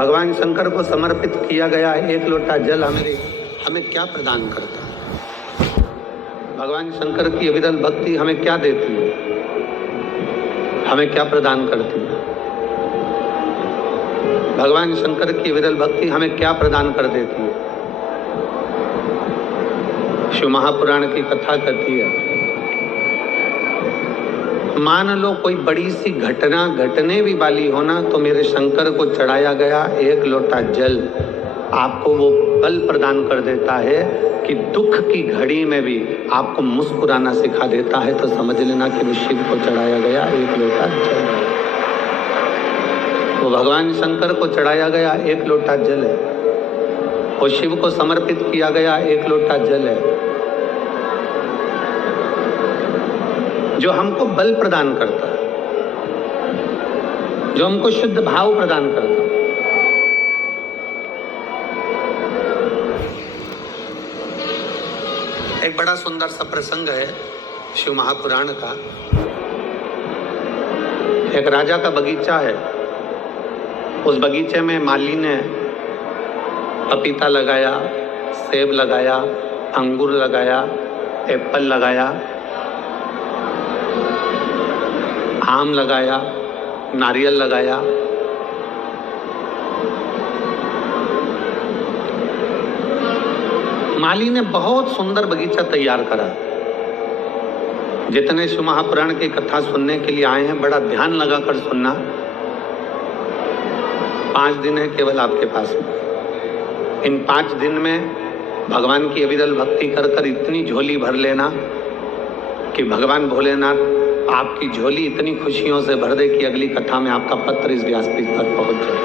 भगवान शंकर को समर्पित किया गया एक लोटा जल हमें क्या प्रदान करता है? भगवान शंकर की अविरल भक्ति हमें क्या देती है? हमें क्या प्रदान करती है? भगवान शंकर की अविरल भक्ति हमें क्या प्रदान कर देती है? शिव महापुराण की कथा कहती है, मान लो कोई बड़ी सी घटना घटने भी वाली हो ना, तो मेरे शंकर को चढ़ाया गया एक लोटा जल आपको वो बल प्रदान कर देता है कि दुख की घड़ी में भी आपको मुस्कुराना सिखा देता है। तो समझ लेना कि वो शिव को चढ़ाया गया एक लोटा जल है। वो भगवान शंकर को चढ़ाया गया एक लोटा जल है। वो शिव को समर्पित किया गया एक लोटा जल है, जो हमको बल प्रदान करता है, जो हमको शुद्ध भाव प्रदान करता है। एक बड़ा सुंदर सा प्रसंग है शिव महापुराण का। एक राजा का बगीचा है। उस बगीचे में माली ने पपीता लगाया, सेब लगाया, अंगूर लगाया, एप्पल लगाया, आम लगाया, नारियल लगाया। माली ने बहुत सुंदर बगीचा तैयार करा। जितने शिव महापुराण की कथा सुनने के लिए आए हैं, बड़ा ध्यान लगाकर सुनना। 5 दिन है केवल आपके पास में। इन 5 दिन में भगवान की अविरल भक्ति कर कर इतनी झोली भर लेना कि भगवान भोलेनाथ आपकी झोली इतनी खुशियों से भर दे कि अगली कथा में आपका पत्र इस व्यासपीठ तक पहुंच जाए।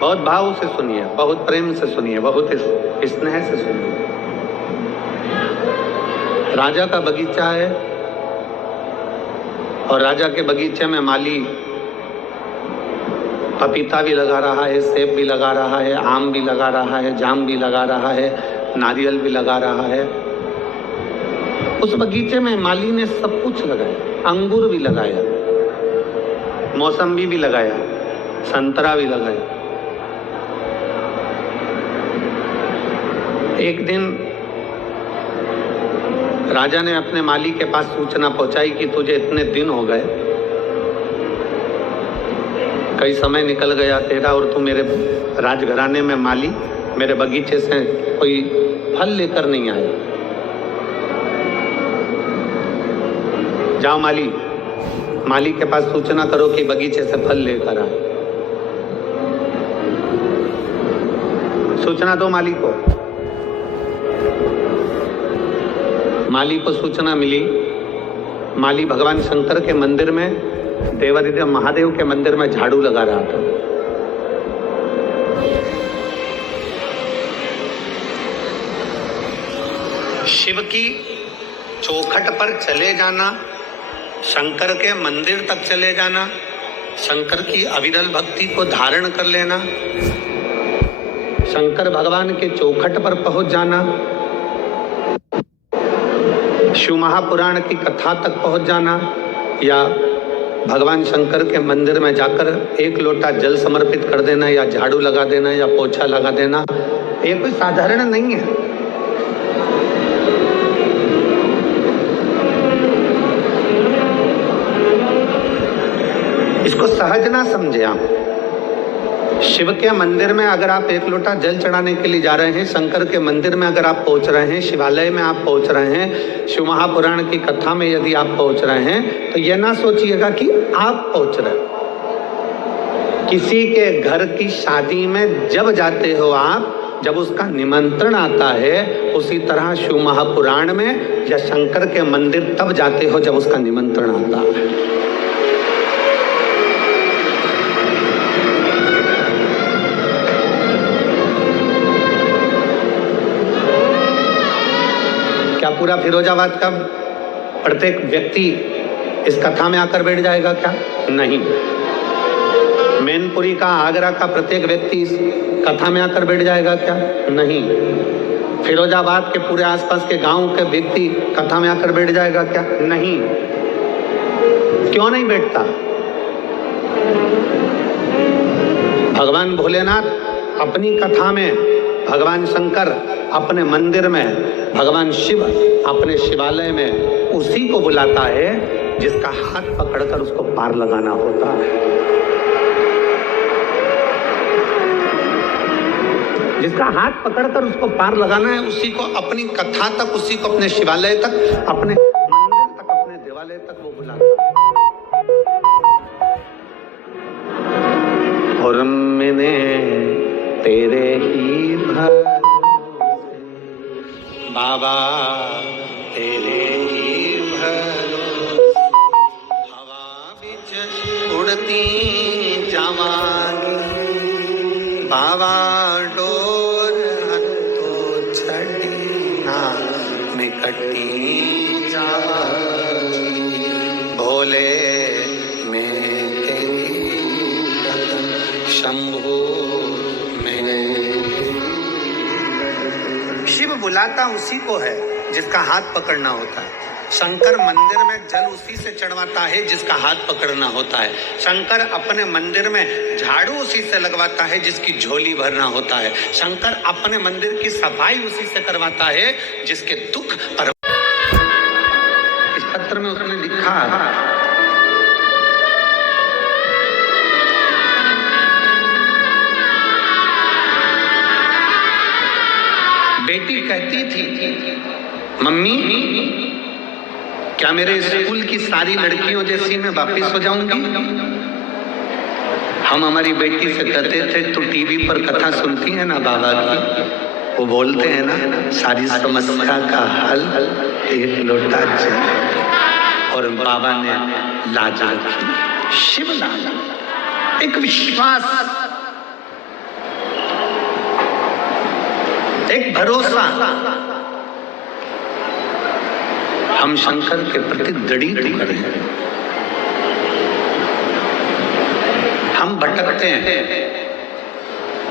बहुत भाव से सुनिए, बहुत प्रेम से सुनिए, बहुत स्नेह से सुनिए। राजा का बगीचा है और राजा के बगीचे में माली पपीता भी लगा रहा है, सेब भी लगा रहा है, आम भी लगा रहा है, जाम भी लगा रहा है, नारियल भी लगा रहा है। उस बगीचे में माली ने सब कुछ लगाया। अंगूर भी लगाया, मौसम्बी भी लगाया, संतरा भी लगाया। एक दिन राजा ने अपने माली के पास सूचना पहुंचाई कि तुझे इतने दिन हो गए, कई समय निकल गया तेरा और तू मेरे राजघराने में माली मेरे बगीचे से कोई फल लेकर नहीं आया। जाओ माली के पास सूचना करो कि बगीचे से फल लेकर आए। सूचना दो माली को। माली को सूचना मिली। माली भगवान शंकर के मंदिर में, देवादिदेव महादेव के मंदिर में झाड़ू लगा रहा था। शिव की चौखट पर चले जाना, शंकर के मंदिर तक चले जाना, शंकर की अविरल भक्ति को धारण कर लेना, शंकर भगवान के चौखट पर पहुंच जाना, शिव महापुराण की कथा तक पहुंच जाना, या भगवान शंकर के मंदिर में जाकर एक लोटा जल समर्पित कर देना, या झाड़ू लगा देना, या पोछा लगा देना, ये कोई साधारण नहीं है। इसको सहज ना समझे आप। शिव के मंदिर में अगर आप एक लोटा जल चढ़ाने के लिए जा रहे हैं, शंकर के मंदिर में अगर आप पहुंच रहे हैं, शिवालय में आप पहुंच रहे हैं, शिव महापुराण की कथा में यदि आप पहुंच रहे हैं, तो यह ना सोचिएगा कि आप पहुंच रहे हैं। किसी के घर की शादी में जब जाते हो आप, जब उसका निमंत्रण आता है, उसी तरह शिव महापुराण में या शंकर के मंदिर तब जाते हो जब उसका निमंत्रण आता है। क्या पूरा फिरोजाबाद का प्रत्येक व्यक्ति इस कथा में आकर बैठ जाएगा क्या? नहीं। मैनपुरी का, आगरा का प्रत्येक व्यक्ति इस कथा में आकर बैठ जाएगा क्या? नहीं। फिरोजाबाद के पूरे आसपास के गांव के व्यक्ति कथा में आकर बैठ जाएगा क्या? नहीं। क्यों नहीं बैठता? भगवान भोलेनाथ अपनी कथा में, भगवान शंकर अपने मंदिर में, भगवान शिव अपने शिवालय में उसी को बुलाता है जिसका हाथ पकड़कर उसको पार लगाना होता है। जिसका हाथ पकड़कर उसको पार लगाना है, उसी को अपनी कथा तक, उसी को अपने शिवालय तक, अपने मंदिर तक, अपने देवालय तक वो बुलाता है। और मैंने तेरे ही भरोसे बाबा, तेरे ही भरोसे हवा बिच उड़ती जावांगी बाबा, डोर हथों छड़ी ना निकटी जावांगी भोले, मैं तेरी शंभू में। शिव बुलाता उसी को है जिसका हाथ पकड़ना होता है। शंकर मंदिर में जल उसी से चढ़वाता है जिसका हाथ पकड़ना होता है। शंकर अपने मंदिर में झाड़ू उसी से लगवाता है जिसकी झोली भरना होता है। शंकर अपने मंदिर की सफाई उसी से करवाता है जिसके दुख पर। इस पत्र में उसने लिखा, बेटी कहती थी, मम्मी क्या मेरे स्कूल की सारी लड़कियों जैसी मैं वापिस हो जाऊंगी? हम हमारी बेटी से कहते थे, तू टीवी पर कथा सुनती है ना बाबा की, वो बोलते हैं ना सारी समस्या का हल एक लोटा जल, और बाबा ने लाज रखी। शिव लाज, एक विश्वास, एक भरोसा। हम शंकर के प्रति दृढ़ करें। हम भटकते हैं,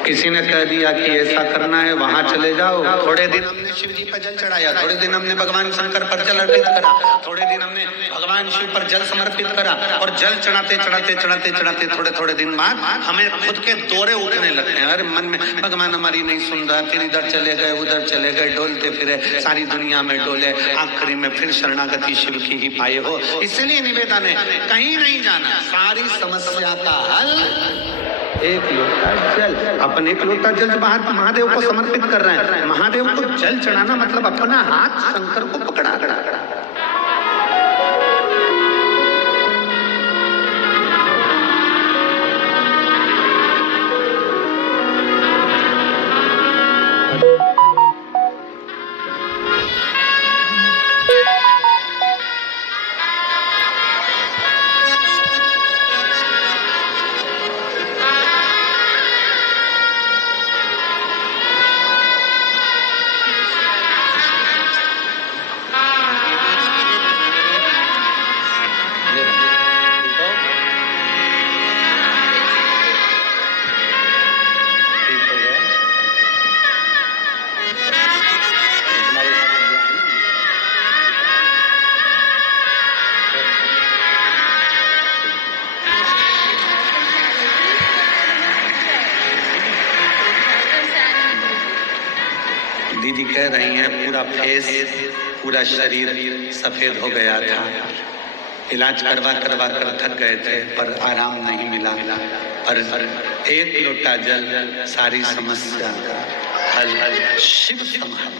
किसी ने कह दिया कि ऐसा करना है, वहां चले जाओ। थोड़े दिन हमने शिव जी पर जल चढ़ाया, थोड़े दिन हमने भगवान शंकर पर जल अर्पित करा, थोड़े दिन हमने भगवान शिव पर जल समर्पित करा, और जल चढ़ाते चढ़ाते चढ़ाते चढ़ाते थोड़े थोड़े दिन बाद हमें खुद के दौरे उठने लगते हैं। अरे मन में भगवान हमारी नहीं सुन रहा, फिर इधर चले गए उधर चले गए, डोलते फिरे सारी दुनिया में डोले, आखिरी में फिर शरणागति शिव की ही पाए हो। इसलिए निवेदन है, कहीं नहीं जाना, सारी समस्या का हल एक लोटा जल। अपन एक लोटा जल महादेव को समर्पित कर रहे हैं। महादेव को जल चढ़ाना मतलब अपना हाथ शंकर को पकड़ा। दीदी कह रही हैं पूरा फेस, पूरा शरीर सफेद हो गया था। इलाज करवा करवा कर थक गए थे पर आराम नहीं मिला। पर एक लोटा जल सारी समस्या का हल शिव संभाल।